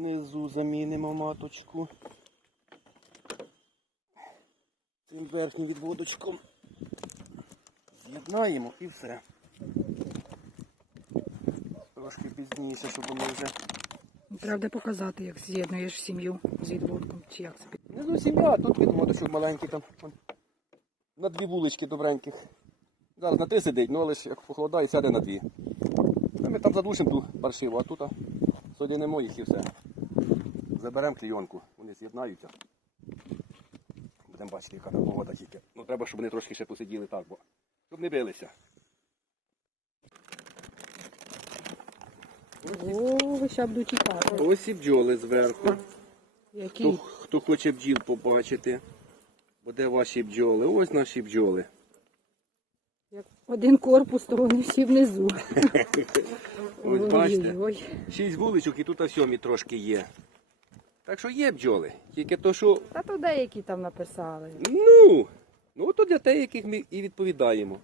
Внизу замінимо маточку. Цим верхнім відводочком з'єднаємо і все. Трошки пізніше, щоб вони вже Треба показати, як з'єднуєш сім'ю з відводком, чи як це. Не зовсім я, а тут відводочок маленький там. На дві вулички добреньких. Зараз на три сидить, ну але ж як похолодає, сяде на дві. А ми там задушимо ту паршиву, а тут а, содянемо їх і все. Заберемо клійонку, вони з'єднаються. Будемо бачити, яка там погода тільки. Ну треба, щоб вони трошки ще посиділи так, бо щоб не билися. О, ще будуть тікати. Ось і бджоли зверху. Хто, хто хоче бджіл побачити, бо де ваші бджоли? Ось наші бджоли. Як один корпус, то вони всі внизу. Ось бачите. Шість вуличок і тут сьомі трошки є. Так що є бджоли. Тільки то, що. Та то деякі там написали. Ну, ну то для те, яких ми і відповідаємо.